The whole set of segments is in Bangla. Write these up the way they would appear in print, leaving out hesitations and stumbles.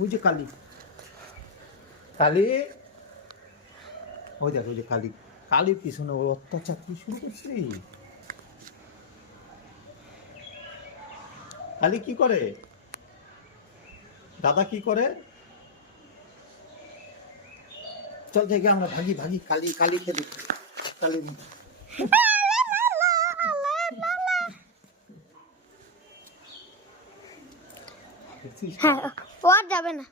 ওই যে কালী, কালী, ওই দেখ ওই যে কালী, কালীর পিছনে ওর অত্যাচার কি শুরু করছিস? কালী কি করে? দাদা কি করে? চল থেকে আমরা ভাগি ভাগি, কালী কালী খেলি, কালী। হ্যাঁ, ও আর যাবে না,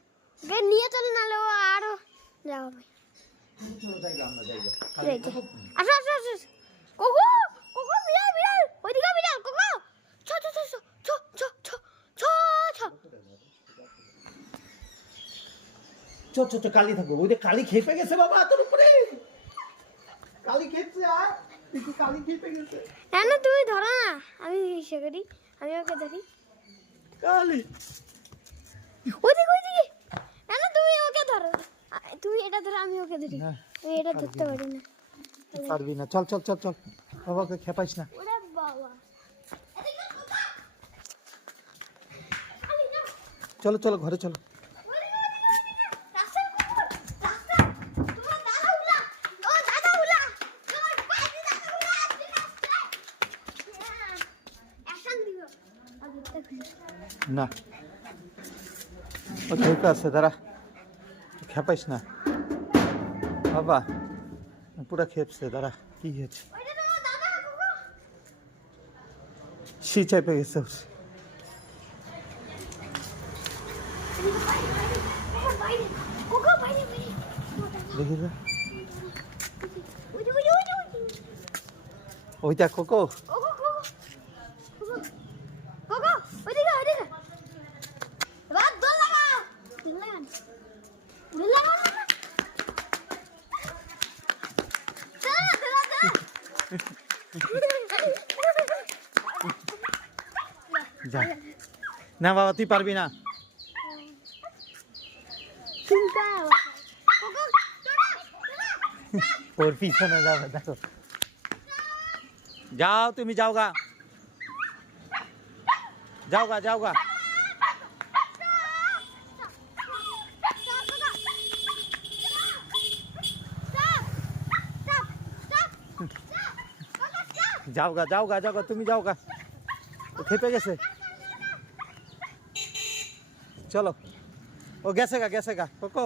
ওকে নিয়ে চলে, নাহলে ও আরো যাবে। আসো আসো আসো, কোকো কোকো, বিড়াল বিড়াল, ওইদিকে বিড়াল, কোকো ছ ছ ছ ছ ছ ছ ছ ছ। চ চ চ, কালী থাকবো। ওই যে কালী খেপে গেছে বাবা তোর উপরে, কালী খেপছে। আর দেখি কালী খেপে গেছে। কেন তুমি ধরো না, আমি ইসে করি, আমি ওকে ধরি। কালী ওইদিকে ওইদিকে, কেন তুমি ওকে ধরো, তুমি এটা ধরো, আমি ওকে ধরি। না, আমি এটা ধরতে পারি না। পারবি না। চল চল চল চল, বাবাকে খেপাইস না। ওরে বাবা, চলো চলো ঘরে চলো। না, ও ঠিক আছে, দাঁড়া, খেপাইস না বাবা, পুরা খেপছে। দাঁড়া, কি হয়েছে? শি চেপে গেছে ওর। দেখি যা, ওই দেখ কোকো। যা, না বাবা তুই পারবি না। ওর পিছনে যাবে, দেখো। যাও তুমি, যাও গা, যাও গা, যাও গা। যাও গা, যাও গা, যাও গা, তুমি যাও গা। ও খেপে গেছে। চলো, ও গেছে গা, গেছে গা কোকো।